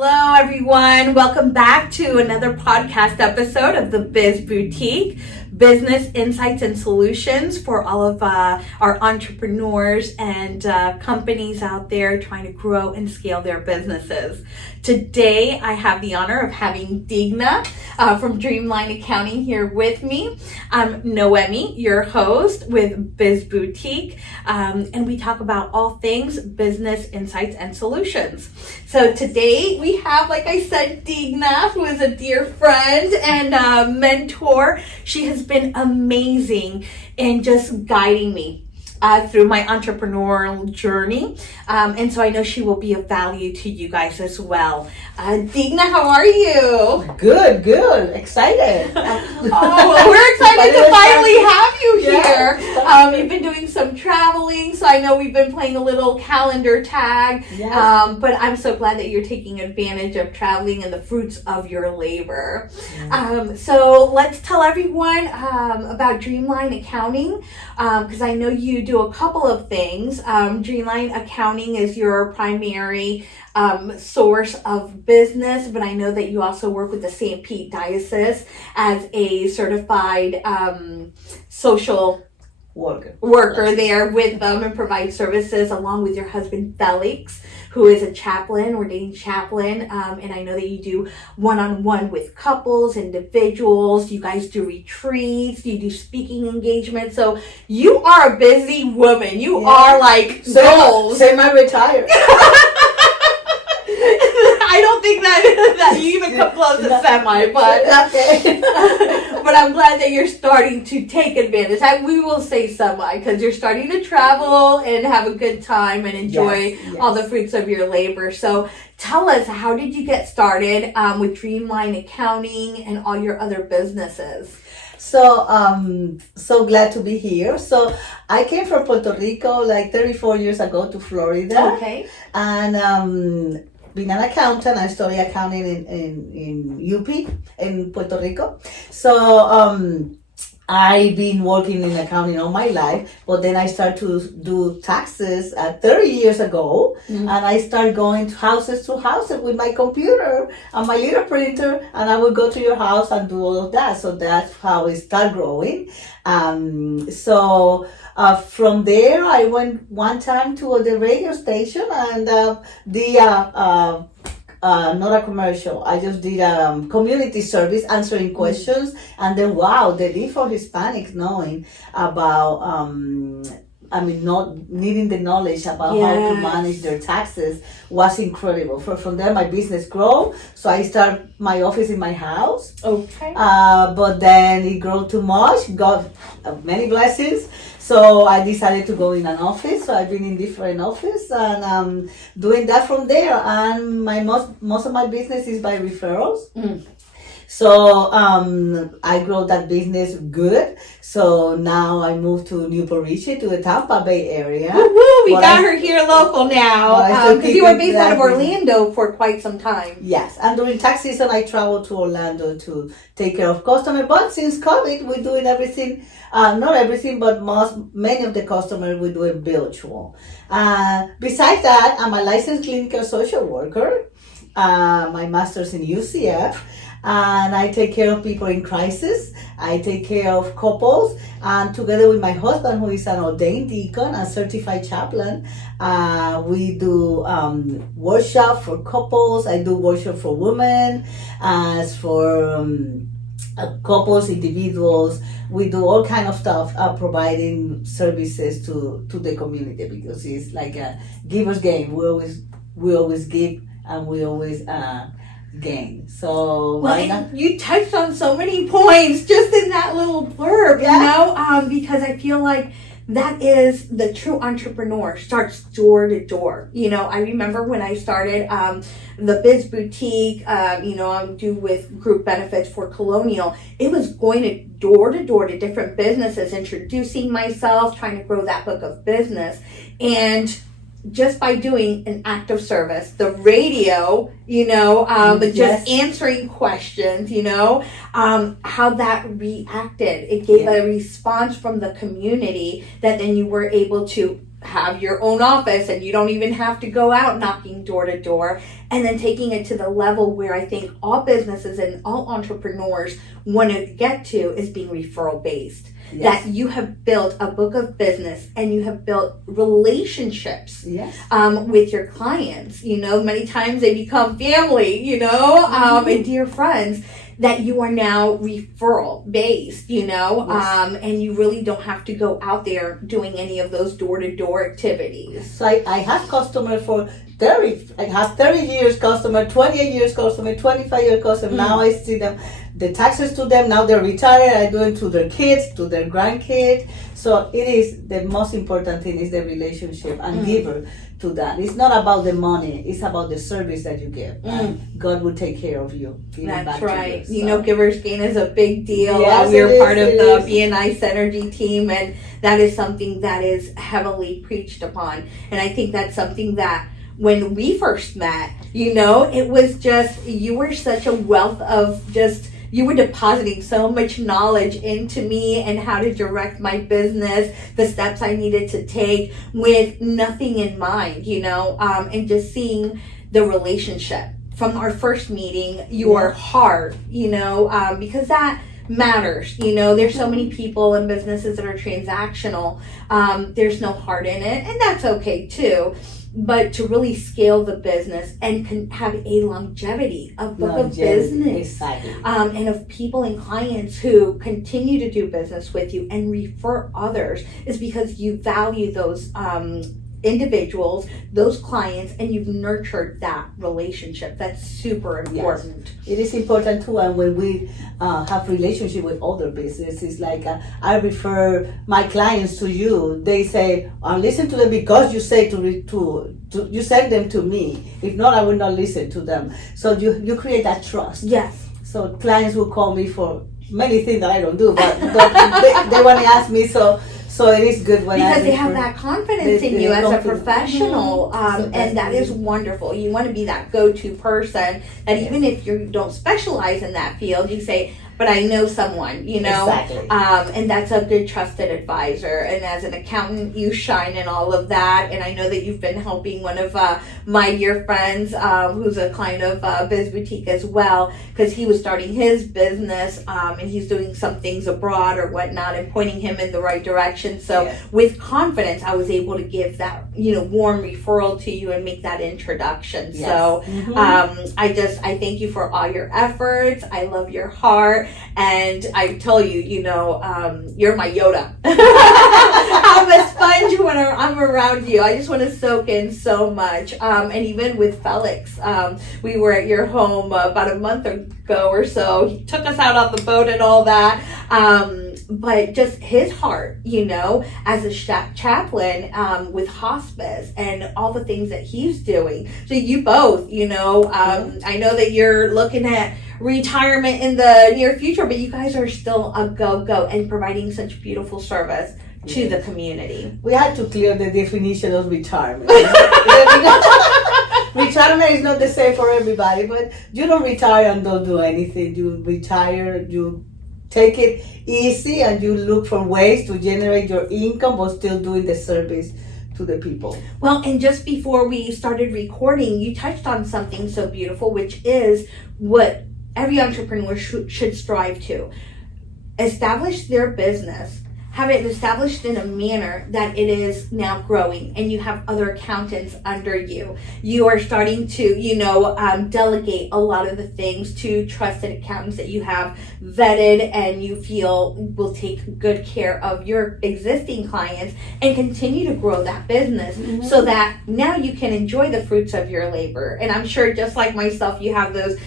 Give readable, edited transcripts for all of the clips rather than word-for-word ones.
Hello, everyone. Welcome back to another podcast episode of the Biz Boutique, business insights and solutions for all of our entrepreneurs and companies out there trying to grow and scale their businesses. Today, I have the honor of having Digna from Dreamline Accounting here with me. I'm Noemi, your host with Biz Boutique, and we talk about all things business insights and solutions. So today we have, like I said, Digna, who is a dear friend and mentor. She has been amazing in just guiding me through my entrepreneurial journey. And so I know she will be of value to you guys as well. Digna, how are you? Good. Excited. Well, we're excited to finally have you here. You've been doing some traveling, so I know we've been playing a little calendar tag. Yes. But I'm so glad that you're taking advantage of traveling and the fruits of your labor. So let's tell everyone about Dreamline Accounting, because I know you do a couple of things. Dreamline Accounting is your primary source of business, but I know that you also work with the St. Pete Diocese as a certified social worker there with them and provide services along with your husband Felix, who is a chaplain, ordained chaplain, and I know that you do one-on-one with couples, individuals. You guys do retreats, you do speaking engagements. So you are a busy woman. You are like goals. Semi-retired. I don't think that you even come close to semi, but but I'm glad that you're starting to take advantage. We will say semi because you're starting to travel and have a good time and enjoy all the fruits of your labor. So tell us, how did you get started with Dreamline Accounting and all your other businesses? So glad to be here. So I came from Puerto Rico like 34 years ago to Florida. Okay. And being an accountant, I studied accounting in UP in Puerto Rico. So I've been working in accounting all my life, but then I started to do taxes 30 years ago, and I started going to houses with my computer and my little printer, and I would go to your house and do all of that. So that's how it started growing. From there, I went one time to the radio station and not a commercial. I just did community service, answering questions, and then the need for Hispanics knowing about, not needing the knowledge about how to manage their taxes was incredible. From there, my business grew, so I started my office in my house. Okay. But then it grew too much, got many blessings. So I decided to go in an office. So I've been in different offices and doing that from there. And most of my business is by referrals. So I grow that business good. So now I moved to Newport Richie, to the Tampa Bay area. Woo-hoo, we got her here local now. Because you were based out of Orlando for quite some time. Yes, and during tax season I travel to Orlando to take care of customers. But since COVID, we're doing everything. Not everything, but many of the customers we do it virtual. Besides that, I'm a licensed clinical social worker. My master's in UCF. And I take care of people in crisis. I take care of couples, and together with my husband, who is an ordained deacon, a certified chaplain, we do workshop for couples. I do workshop for women, as for couples, individuals. We do all kind of stuff, providing services to the community, because it's like a giver's game. We always give, and we always gain. So you touched on so many points just in that little blurb, because I feel like that is the true entrepreneur, starts door to door. I remember when I started the Biz Boutique, I do with group benefits for Colonial. It was going to door to different businesses, introducing myself, trying to grow that book of business. And just by doing an act of service, the radio, just answering questions, how that reacted. It gave a response from the community that then you were able to have your own office and you don't even have to go out knocking door to door, and then taking it to the level where I think all businesses and all entrepreneurs want to get to is being referral based. Yes. That you have built a book of business and you have built relationships with your clients. Many times they become family, and dear friends, that you are now referral based, and you really don't have to go out there doing any of those door-to-door activities. So I have customers for 30 years customer, 28 years customer, 25 years customer. Now I see them, the taxes to them, now they're retired, I do it to their kids, to their grandkids. So it is, the most important thing is the relationship and giver to that. It's not about the money, it's about the service that you give. And God will take care of you. That's right. Givers Gain is a big deal. Yes, we're part of the BNI Synergy team, and that is something that is heavily preached upon. And I think that's something that when we first met, it was just, you were such a wealth of you were depositing so much knowledge into me and how to direct my business, the steps I needed to take with nothing in mind, and just seeing the relationship from our first meeting, your heart, because that matters. There's so many people and businesses that are transactional. There's no heart in it, and that's okay too. But to really scale the business and can have a longevity of book of business, and of people and clients who continue to do business with you and refer others, is because you value those individuals, those clients, and you've nurtured that relationship. That's super important. Yes. It is important too, and when we have relationship with other businesses, like I refer my clients to you, they say, I listen to them because you say to you send them to me. If not, I will not listen to them. So you create that trust. Yes. So clients will call me for many things that I don't do, but they want to ask me, so it is good when because they have that confidence in you as a professional, and that is wonderful. You want to be that go-to person that even if you don't specialize in that field, you say, but I know someone, Exactly. And that's a good trusted advisor. And as an accountant, you shine in all of that. And I know that you've been helping one of my dear friends, who's a client of Biz Boutique as well, because he was starting his business, and he's doing some things abroad or whatnot, and pointing him in the right direction. So with confidence, I was able to give that, warm referral to you and make that introduction. Yes. So I thank you for all your efforts. I love your heart. And I tell you, you're my Yoda. I'm a sponge when I'm around you. I just want to soak in so much. And even with Felix, we were at your home about a month ago or so. He took us out on the boat and all that. But just his heart, as a chaplain with hospice and all the things that he's doing. So you both, I know that you're looking at retirement in the near future, but you guys are still a go and providing such beautiful service to the community. We had to clear the definition of retirement. Retirement is not the same for everybody, but you don't retire and don't do anything. You retire, you take it easy, and you look for ways to generate your income while still doing the service to the people. Well, and just before we started recording, you touched on something so beautiful, which is what every entrepreneur should strive to. Establish their business, have it established in a manner that it is now growing, and you have other accountants under you. You are starting to, delegate a lot of the things to trusted accountants that you have vetted and you feel will take good care of your existing clients and continue to grow that business so that now you can enjoy the fruits of your labor. And I'm sure, just like myself, you have those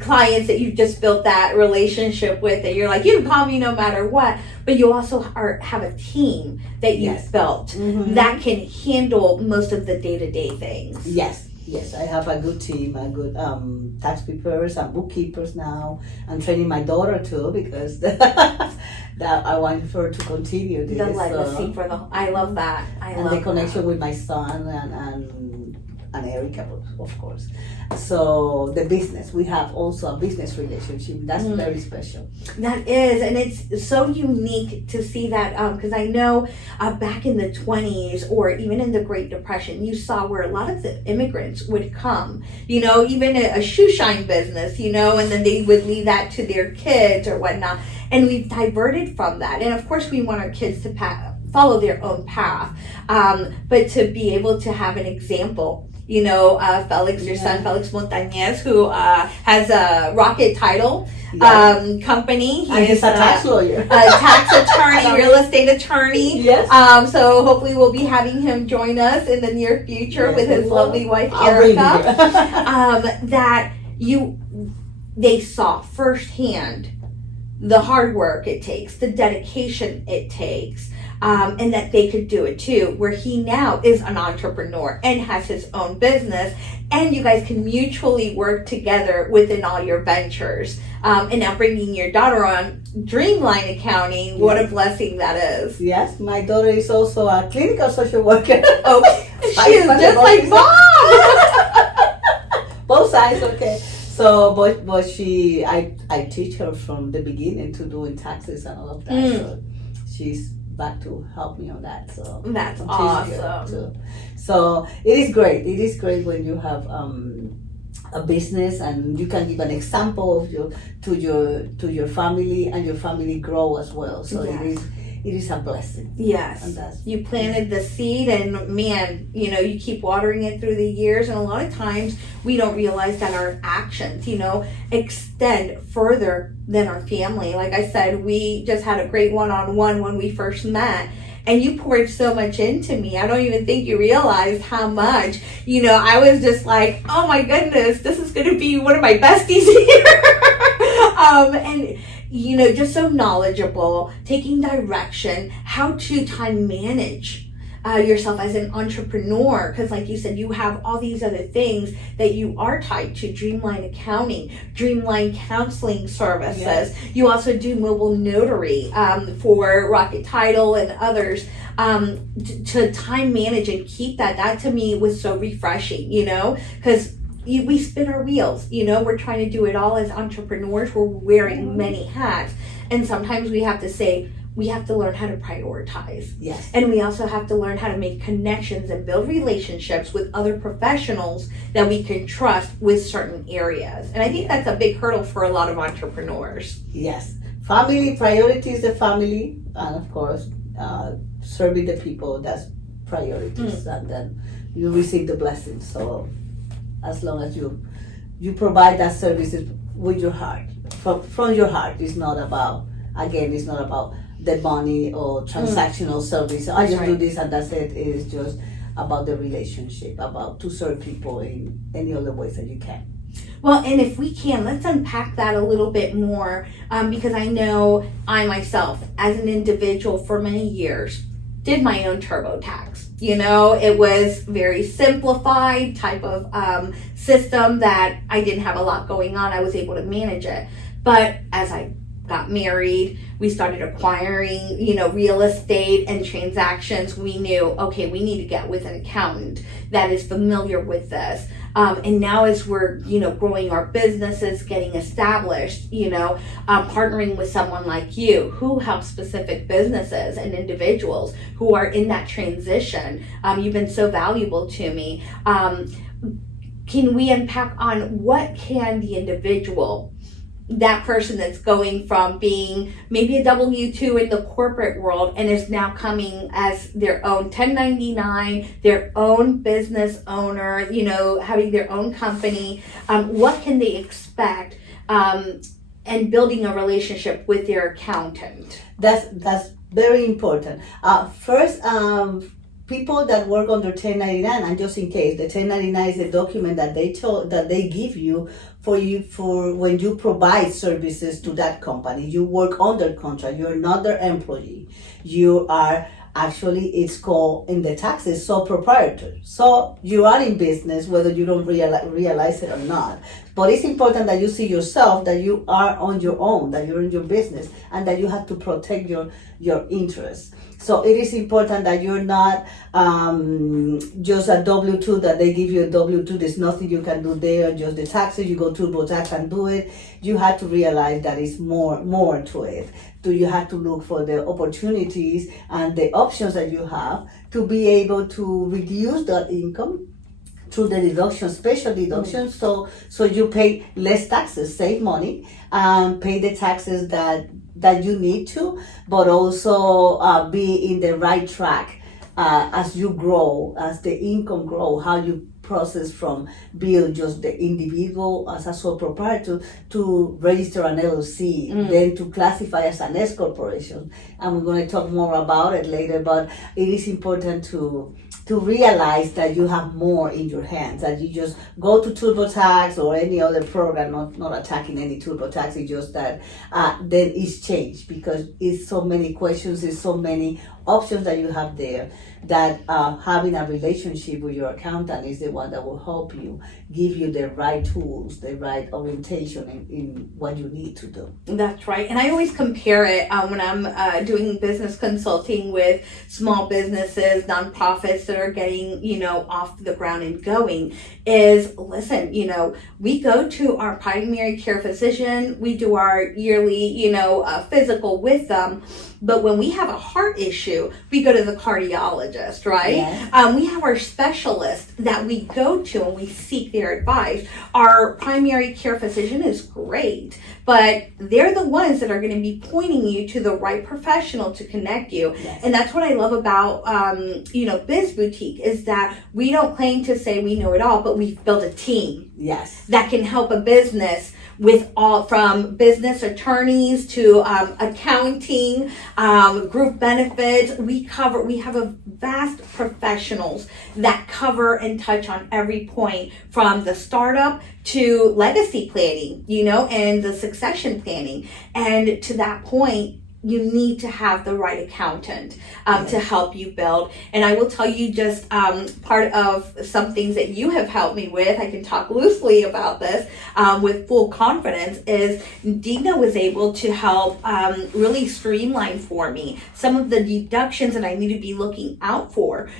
clients that you've just built that relationship with, and you're like, you can call me no matter what, but you also have a team that you've built that can handle most of the day-to-day things. Yes, I have a good team, a good tax preparers and bookkeepers now. I'm training my daughter too, because that I want her to continue this. The legacy I love that. I love the connection with my son, and Erica, of course. So the business, we have also a business relationship. That's very special. That is, and it's so unique to see that because I know back in the 20s or even in the Great Depression, you saw where a lot of the immigrants would come, even a shoe shine business, and then they would leave that to their kids or whatnot. And we've diverted from that. And of course, we want our kids to follow their own path, but to be able to have an example. Felix, your son, Felix Montañez, who has a Rocket Title company. He's a tax lawyer. A tax attorney, real estate attorney. Yes. So hopefully we'll be having him join us in the near future with his lovely wife, Erica. That they saw firsthand the hard work it takes, the dedication it takes, and that they could do it too, where he now is an entrepreneur and has his own business, and you guys can mutually work together within all your ventures. And now bringing your daughter on Dreamline Accounting, what a blessing that is. Yes, my daughter is also a clinical social worker. Oh, she is just like Mom! Both sides, okay. So, but I teach her from the beginning to doing taxes and all of that. So she's back to help me on that. So that's awesome. So it is great. It is great when you have a business and you can give an example of to your family, and your family grow as well. So it is a blessing. Yes. You planted the seed, and man, you keep watering it through the years. And a lot of times we don't realize that our actions, extend further than our family. Like I said, we just had a great one-on-one when we first met. And you poured so much into me. I don't even think you realized how much. I was just like, oh my goodness, this is going to be one of my besties here. And just so knowledgeable, taking direction, how to time manage yourself as an entrepreneur. Because like you said, you have all these other things that you are tied to: Dreamline Accounting, Dreamline Counseling Services. Yes. You also do mobile notary for Rocket Title and others. To time manage and keep that to me was so refreshing, because we spin our wheels, we're trying to do it all as entrepreneurs. We're wearing many hats, and sometimes we have to learn how to prioritize. Yes. And we also have to learn how to make connections and build relationships with other professionals that we can trust with certain areas. And I think that's a big hurdle for a lot of entrepreneurs. Yes. Family, priority is the family, and of course, serving the people, that's priorities. And then you receive the blessings. So as long as you provide that services with your heart, from your heart. It's not about the money or transactional service. I just do this and that's it. It is just about the relationship, about to serve people in any other ways that you can. Well, and if we can, let's unpack that a little bit more, because I know I myself, as an individual for many years, did my own TurboTax. It was very simplified type of system that I didn't have a lot going on. I was able to manage it. But as I got married, we started acquiring, real estate and transactions. We knew, okay, we need to get with an accountant that is familiar with this. And now as we're, growing our businesses, getting established, partnering with someone like you who helps specific businesses and individuals who are in that transition. You've been so valuable to me. Can we unpack on what can the individual, that person that's going from being maybe a W-2 in the corporate world and is now coming as their own 1099, their own business owner, having their own company, what can they expect, and building a relationship with their accountant? That's very important. First, people that work under 1099, and just in case, the 1099 is the document that they give you for when you provide services to that company. You work under contract. You're not their employee. You are actually, it's called in the taxes, sole proprietor. So you are in business whether you don't realize it or not. But it's important that you see yourself that you are on your own, that you're in your business, and that you have to protect your interests. So it is important that you're not just a W-2, that they give you a W-2, there's nothing you can do there, just the taxes, you go TurboTax and do it. You have to realize that it's more to it. You have to look for the opportunities and the options that you have to be able to reduce that income through the deductions, special deductions, so you pay less taxes, save money, and pay the taxes that you need to, but also be in the right track as you grow, as the income grow, how you process from being just the individual as a sole proprietor to register an LLC, then to classify as an S corporation. And we're going to talk more about it later, but it is important to realize that you have more in your hands, that you just go to TurboTax or any other program, not attacking any TurboTax, it's just that then it's changed because it's so many questions, it's so many options that you have there, that having a relationship with your accountant is the one that will help you, give you the right tools, the right orientation in what you need to do. That's right. And I always compare it when I'm doing business consulting with small businesses, nonprofits that are getting, off the ground and going, is listen, we go to our primary care physician, we do our yearly, physical with them. But when we have a heart issue, we go to the cardiologist, right? Yes. We have our specialists that we go to and we seek their advice. Our primary care physician is great, but they're the ones that are going to be pointing you to the right professional to connect you. Yes. And that's what I love about, Biz Boutique, is that we don't claim to say we know it all, but we've built a team. Yes. That can help a business with all from business attorneys to accounting, group benefits. We have a vast professionals that cover and touch on every point, from the startup to legacy planning, and the succession planning. And to that point, you need to have the right accountant to help you build. And I will tell you just part of some things that you have helped me with, I can talk loosely about this with full confidence, is Digna was able to help really streamline for me some of the deductions that I need to be looking out for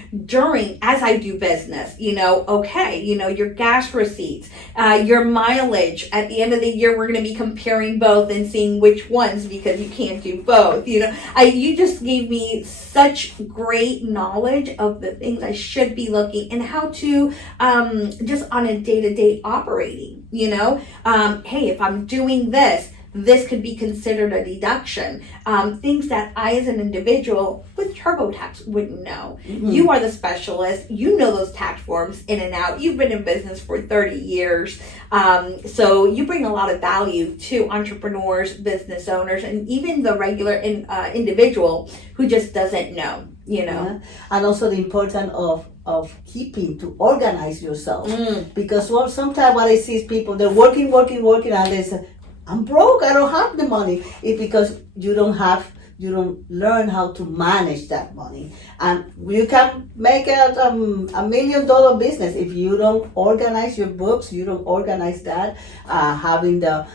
as I do business. Your gas receipts, your mileage. At the end of the year, we're going to be comparing both and seeing which ones, because you can't do both. You just gave me such great knowledge of the things I should be looking and how to just on a day-to-day operating. Hey, if I'm doing this could be considered a deduction. Things that I, as an individual with TurboTax, wouldn't know. Mm-hmm. You are the specialist. You know those tax forms in and out. You've been in business for 30 years. So you bring a lot of value to entrepreneurs, business owners, and even the regular individual who just doesn't know, Yeah. And also the importance of keeping to organize yourself. Because sometimes what I see is people, they're working, and they say, I'm broke, I don't have the money. It's because you don't learn how to manage that money. And you can make $1 million business if you don't organize your books, you don't organize that, having a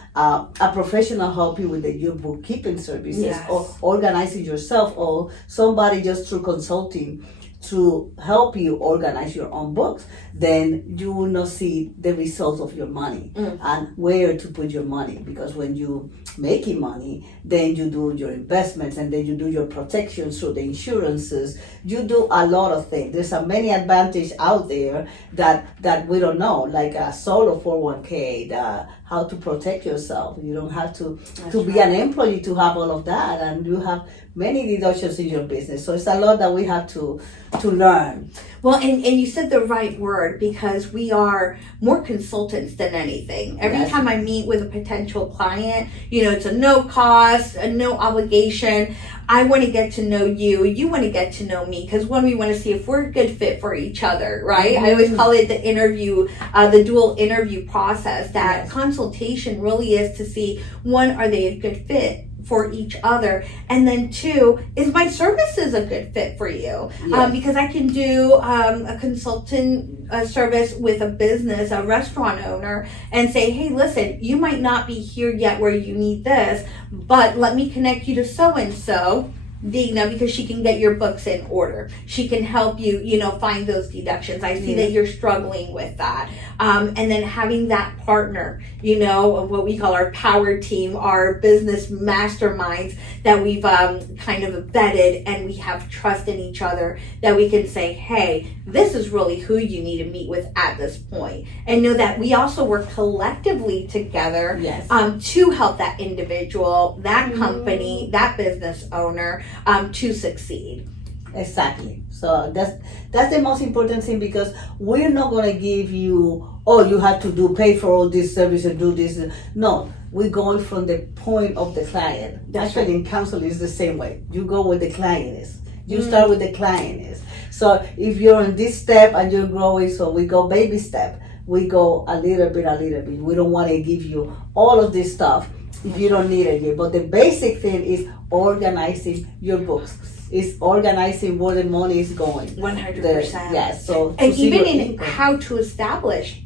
professional help you with your bookkeeping services, yes, or organizing yourself, or somebody just through consulting to help you organize your own books, then you will not see the results of your money and where to put your money. Because when you making money, then you do your investments, and then you do your protections through the insurances. You do a lot of things. There's a many advantages out there that we don't know, like a solo 401k, how to protect yourself. You don't have to be an employee to have all of that, and you have many deductions in your business. So it's a lot that we have to learn. Well, and you said the right word, because we are more consultants than anything. Every time I meet with a potential client, it's a no cost, a no obligation. I want to get to know you. You want to get to know me, because one, we want to see if we're a good fit for each other, right? I always call it the interview, the dual interview process. That consultation really is to see, one, are they a good fit for each other, and then two, is my services a good fit for you? Because I can do a consultant service with a business, a restaurant owner, and say, hey, listen, you might not be here yet where you need this, but let me connect you to so-and-so Digna, because she can get your books in order. She can help you, find those deductions. I see that you're struggling with that. And then having that partner, of what we call our power team, our business masterminds that we've kind of vetted, and we have trust in each other that we can say, hey, this is really who you need to meet with at this point. And know that we also work collectively together to help that individual, that company, that business owner to succeed. Exactly. So that's the most important thing, because we're not going to give you, you have to pay for all this service and do this. No, we're going from the point of the client. That's Actually, in counseling, it's the same way. You go where the client is. You start with the client is. So if you're in this step and you're growing, so we go baby step. We go a little bit. We don't want to give you all of this stuff if you don't need it yet. But the basic thing is organizing your books. It's organizing where the money is going. 100%. Yes. So and even in how to establish,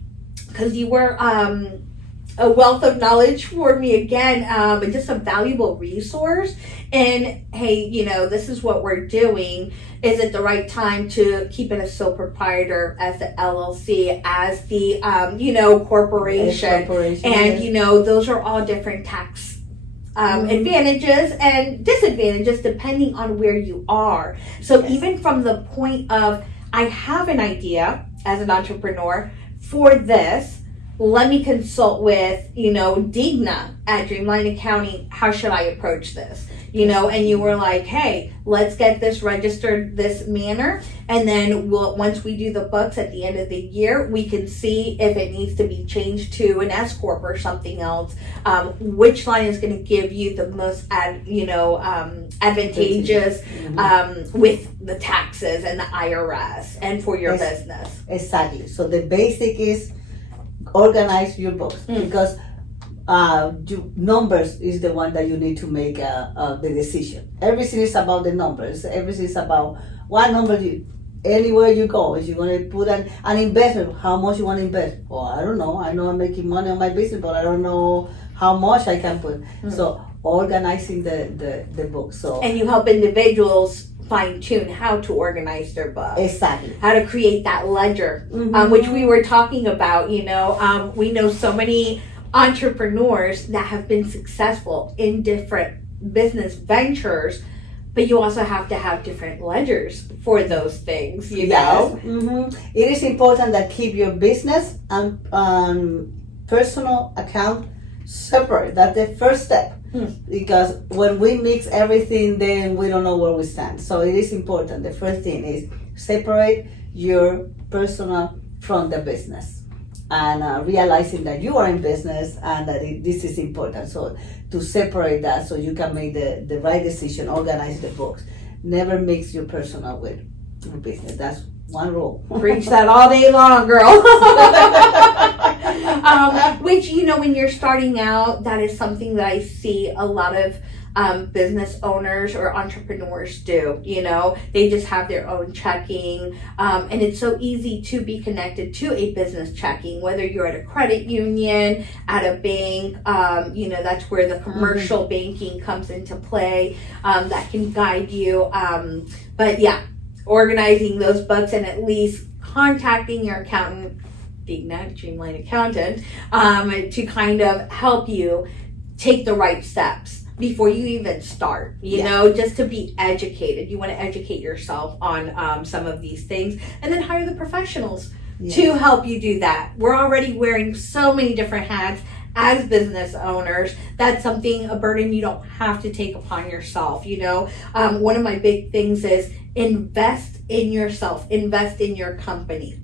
because you were a wealth of knowledge for me again, and just a valuable resource. And hey, this is what we're doing. Is it the right time to keep it as sole proprietor, as the LLC, as the corporation? And those are all different tax advantages and disadvantages depending on where you are. So even from the point of, I have an idea as an entrepreneur for this, let me consult with, Digna at Dreamline Accounting. How should I approach this? And you were like, hey, let's get this registered this manner. And then once we do the books at the end of the year, we can see if it needs to be changed to an S Corp or something else. Which line is going to give you the most, advantageous with the taxes and the IRS and for your business. Exactly. So the basic is organize your books, because numbers is the one that you need to make the decision. Everything is about the numbers. Everything is about what number anywhere you go. If you're going to put an investment, how much you want to invest? I don't know. I know I'm making money on my business, but I don't know how much I can put. So organizing the book. So and you help individuals fine-tune how to organize their book. Exactly. How to create that ledger, which we were talking about. We know so many entrepreneurs that have been successful in different business ventures, but you also have to have different ledgers for those things, know? It is important that keep your business and personal account separate. That's the first step. Because when we mix everything, then we don't know where we stand. So it is important. The first thing is separate your personal from the business, and realizing that you are in business and that this is important. So to separate that, so you can make the right decision, organize the books. Never mix your personal with business. That's one rule. Preach that all day long, girl. Which, when you're starting out, that is something that I see a lot of business owners or entrepreneurs do. They just have their own checking, and it's so easy to be connected to a business checking, whether you're at a credit union, at a bank. That's where the commercial banking comes into play, that can guide you. But yeah, organizing those books and at least contacting your accountant, Digna, Dreamline Accountant, to kind of help you take the right steps before you even start, just to be educated. You want to educate yourself on some of these things, and then hire the professionals to help you do that. We're already wearing so many different hats as business owners. That's a burden you don't have to take upon yourself. One of my big things is invest in yourself, invest in your company.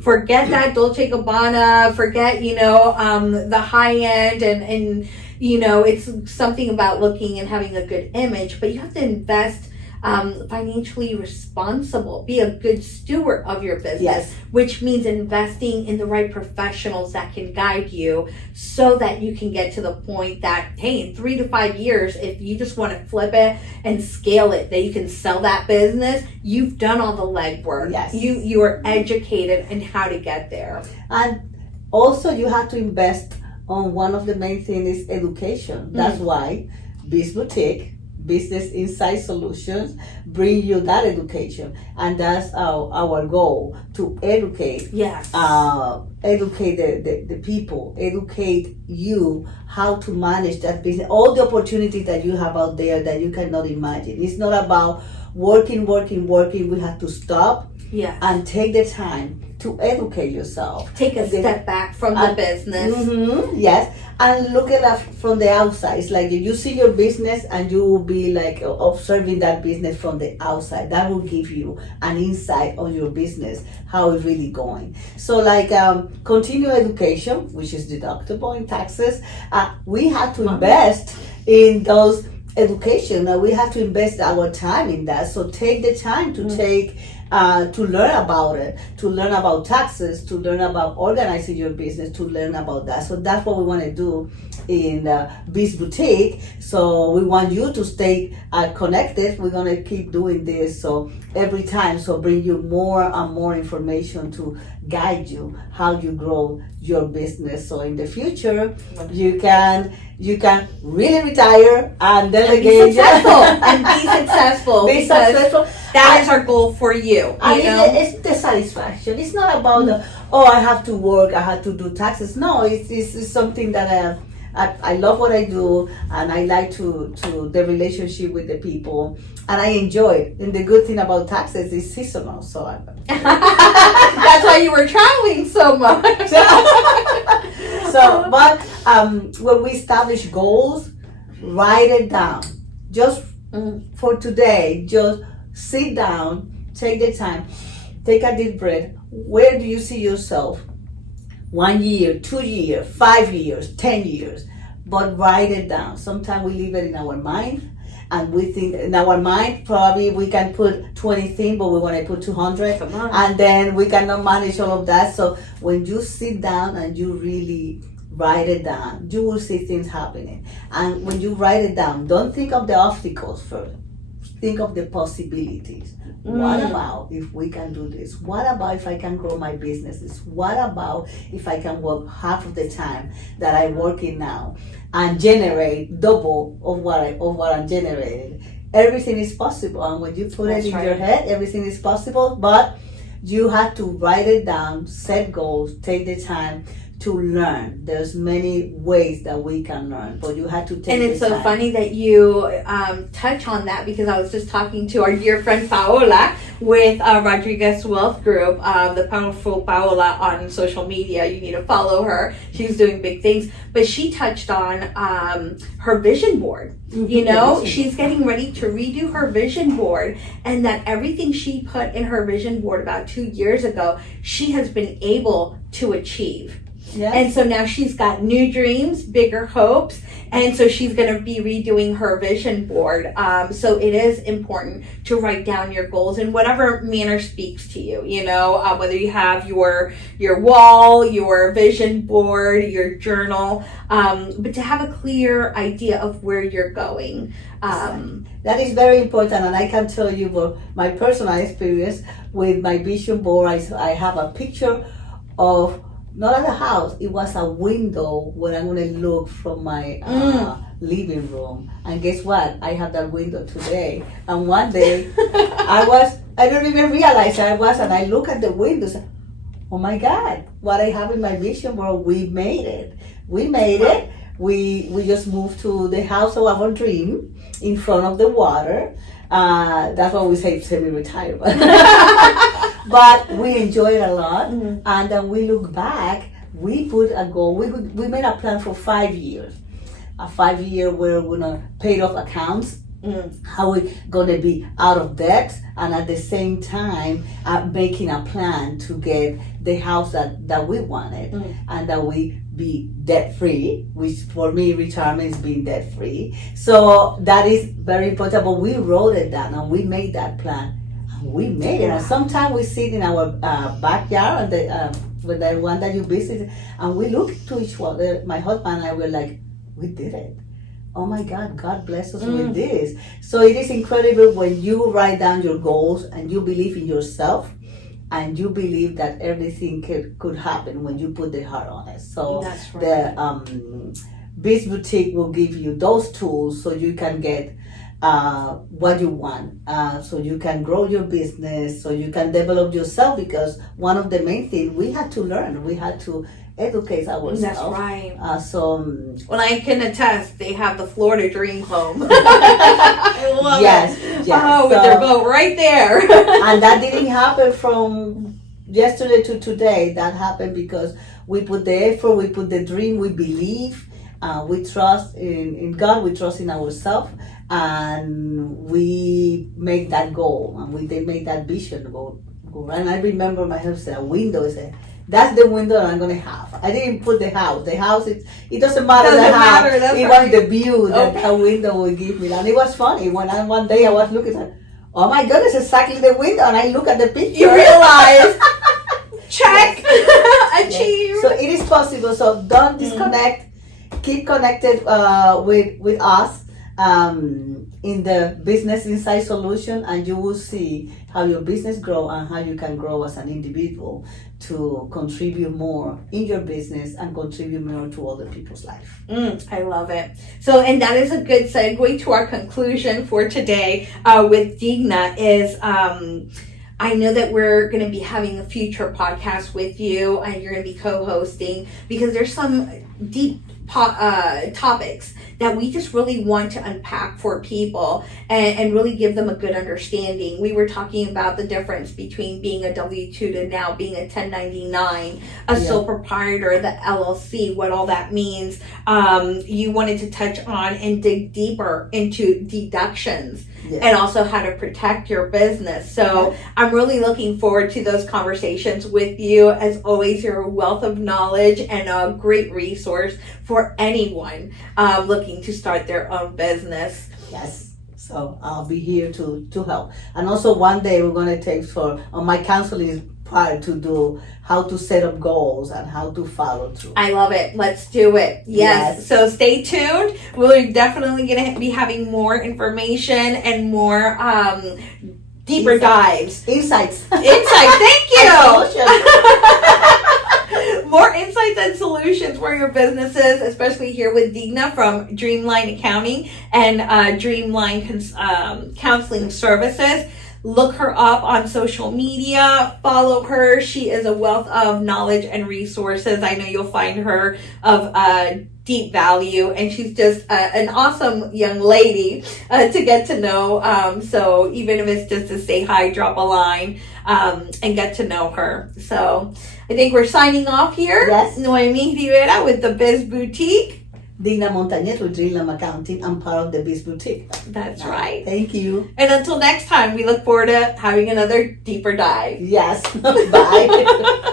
Forget that Dolce Gabbana, forget the high end, and it's something about looking and having a good image, but you have to invest financially responsible. Be a good steward of your business, which means investing in the right professionals that can guide you, so that you can get to the point that, hey, in 3 to 5 years, if you just want to flip it and scale it, that you can sell that business, you've done all the legwork. You are educated in how to get there. And also you have to invest on one of the main things is education. That's why Biz Boutique, business insight solutions, bring you that education. And that's our goal, to educate. Yes. Educate the people, educate you how to manage that business, all the opportunities that you have out there that you cannot imagine. It's not about working. We have to stop and take the time to educate yourself. Take a step back from the business. Yes, and look at that from the outside. It's like you see your business and you will be like observing that business from the outside. That will give you an insight on your business, how it's really going. So like continuing education, which is deductible in taxes, we have to invest in those education. We have to invest our time in that. So take the time to to learn about it, to learn about taxes, to learn about organizing your business, to learn about that. So that's what we want to do in Biz Boutique. So we want you to stay connected. We're going to keep doing this. So every time, so bring you more and more information to guide you how you grow your business. So in the future, you can really retire and delegate. Be successful. Be successful. That is our goal for you. It's the satisfaction. It's not about I have to work, I have to do taxes. No, it's something that I love what I do, and I like to the relationship with the people, and I enjoy it. And the good thing about taxes is seasonal, so that's why you were traveling so much. But when we establish goals, write it down. Just for today, just sit down, take the time, take a deep breath. Where do you see yourself? 1 year, 2 years, 5 years, 10 years, but write it down. Sometimes we leave it in our mind, and we think in our mind probably we can put 20 things, but we want to put 200, and then we cannot manage all of that. So when you sit down and you really write it down, you will see things happening. And when you write it down, don't think of the obstacles first. Think of the possibilities. What about if we can do this? What about if I can grow my businesses? What about if I can work half of the time that I work in now and generate double of what I'm generating? Everything is possible, and when you put it in your head, everything is possible. But you have to write it down, set goals, take the time to learn. There's many ways that we can learn, but you have to take the time. And it's so funny that you touch on that, because I was just talking to our dear friend Paola with Rodriguez Wealth Group, the powerful Paola on social media. You need to follow her. She's doing big things. But she touched on her vision board. You know, she's getting ready to redo her vision board, and that everything she put in her vision board about 2 years ago, she has been able to achieve. Yes. And so now she's got new dreams, bigger hopes, and so she's going to be redoing her vision board. So it is important to write down your goals in whatever manner speaks to you. You know, whether you have your wall, your vision board, your journal, but to have a clear idea of where you're going. That is very important, and I can tell you about my personal experience with my vision board. I have a picture of, not a house, it was a window where I'm going to look from my living room. And guess what? I have that window today. And one day, I don't even realize I was, and I look at the windows. Oh my God, what I have in my vision board, we made it. We made it. We just moved to the house of our dream in front of the water. That's why we say semi-retirement. But we enjoy it a lot. And then we look back, we put a goal. We made a plan for 5 years. A 5 year where we're going to pay off accounts, how we're going to be out of debt, and at the same time making a plan to get the house that we wanted, and that we be debt free, which for me retirement is being debt free. So that is very important. But we wrote it down and we made that plan. We made it. And sometimes we sit in our backyard, with the one that you visit, and we look to each other. My husband and I were like, we did it. Oh my God, God bless us with this. So it is incredible when you write down your goals and you believe in yourself, and you believe that everything could happen when you put the heart on it. So the Biz Boutique will give you those tools so you can get what you want, so you can grow your business, so you can develop yourself. Because one of the main things we had to learn, we had to educate ourselves. That's right. Well, I can attest, they have the Florida Dream Home. I love it. Yes. Oh, with their boat right there. And that didn't happen from yesterday to today. That happened because we put the effort, we put the dream, we believe, we trust in God, we trust in ourselves, and we make that goal, and they make that vision go. And I remember my husband said, a window, I said, that's the window that I'm gonna have. I didn't put the house. The house, it doesn't matter. It was the view that that window would give me. And it was funny when one day I was looking at, oh my goodness, exactly the window, and I look at the picture. You realize, check, achieve. So it is possible. So don't disconnect. Keep connected with us in the Business Insight Solution, and you will see how your business grow and how you can grow as an individual to contribute more in your business and contribute more to other people's life. I love it. So, and that is a good segue to our conclusion for today with Digna is, I know that we're going to be having a future podcast with you, and you're going to be co-hosting, because there's some deep topics that we just really want to unpack for people and really give them a good understanding. We were talking about the difference between being a W-2 to now being a 1099, a sole proprietor, the LLC, what all that means. You wanted to touch on and dig deeper into deductions. And also how to protect your business. So I'm really looking forward to those conversations with you. As always, you're a wealth of knowledge and a great resource for anyone looking to start their own business. Yes. So I'll be here to help. And also one day we're going to take on my counseling part to do how to set up goals and how to follow through. I love it. Let's do it. Yes. So stay tuned. We're definitely going to be having more information and more deeper dives. Insights. Thank you. More insights and solutions for your businesses, especially here with Digna from Dreamline Accounting and Dreamline Counseling Services. Look her up on social media. Follow her. She is a wealth of knowledge and resources. I know you'll find her of deep value, and she's just an awesome young lady to get to know. So even if it's just to say hi, drop a line, and get to know her. So I think we're signing off here. Yes. Noemi Rivera with the Biz Boutique. Digna Montañez with Dreamline Accounting. I'm part of the Biz Boutique. That's right. Thank you. And until next time, we look forward to having another deeper dive. Yes. Bye.